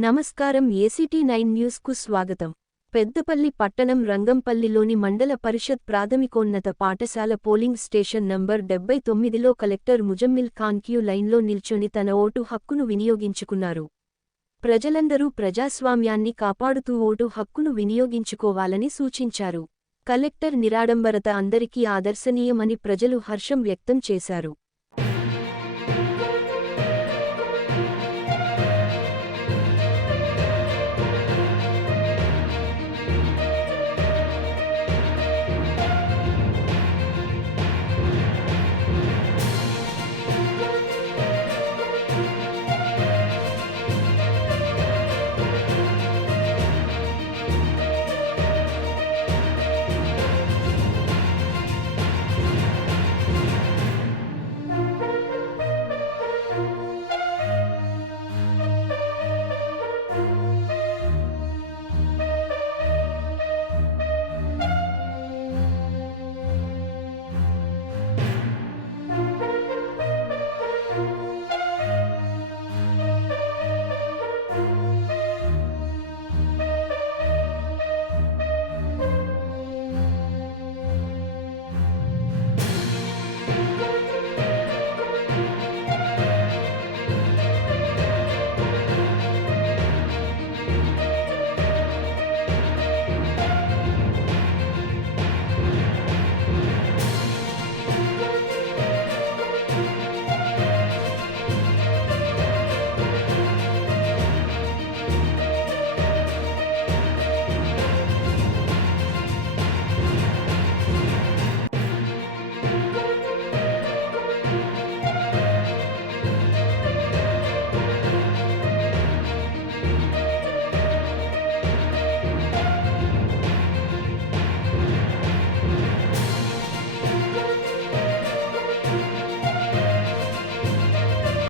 నమస్కారం ACT nine న్యూస్కు స్వాగతం. పెద్దపల్లి పట్టణం రంగంపల్లిలోని మండల పరిషత్ ప్రాథమికోన్నత పాఠశాల పోలింగ్ స్టేషన్ నంబర్ డెబ్బై తొమ్మిదిలో కలెక్టర్ ముజమ్మిల్ ఖాన్ క్యూ లైన్లో నిల్చొని తన ఓటు హక్కును వినియోగించుకున్నారు. ప్రజలందరూ ప్రజాస్వామ్యాన్ని కాపాడుతూ ఓటు హక్కును వినియోగించుకోవాలని సూచించారు. కలెక్టర్ నిరాడంబరత అందరికీ ఆదర్శనీయమని ప్రజలు హర్షం వ్యక్తం చేశారు.